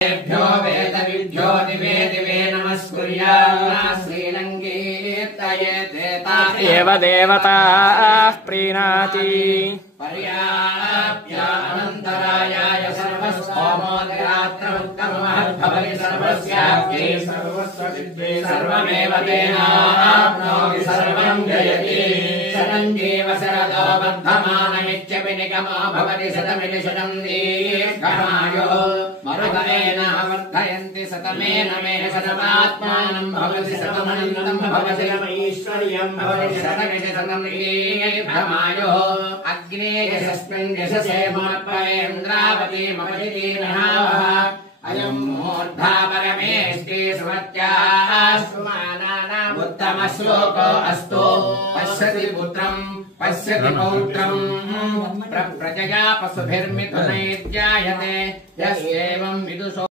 वेदविभ्यो दिवे दिवे नमस्कुर्यात् श्रीलङ्कीर्तयेदेव देवताः प्रीणाति पर्याप्य अनन्तरायाय सर्वस्तोमोदरात्रमुत्तममहद्भवति सर्वस्याप्यै सर्वस्वसिद्धे सर्वमेव तेनाप्नोति सर्वं जयति सदञ्जीव शरदो वर्धमानमित्यपि निगमो भवति शतमिति शतं दीर्घमायुः मरुभवेन वर्धयन्ति शतमेन मे शतमात्मानं भवति शतमनन्तं भवति शतमैश्वर्यं भवति शतमिति शतं दीर्घमायुः अग्ने यशस्मिन् यशसे मत्परेन्द्रावतीमपचिति नहावः अयं मूर्धा परमेष्टि सुमत्याः सुमानानाम् उत्तमश्लोको अस्तु पश्यति पुत्रं पश्यति पौत्रं प्रजया पशुभिर्मिथुनैर्जायते यस्येवं विदुषो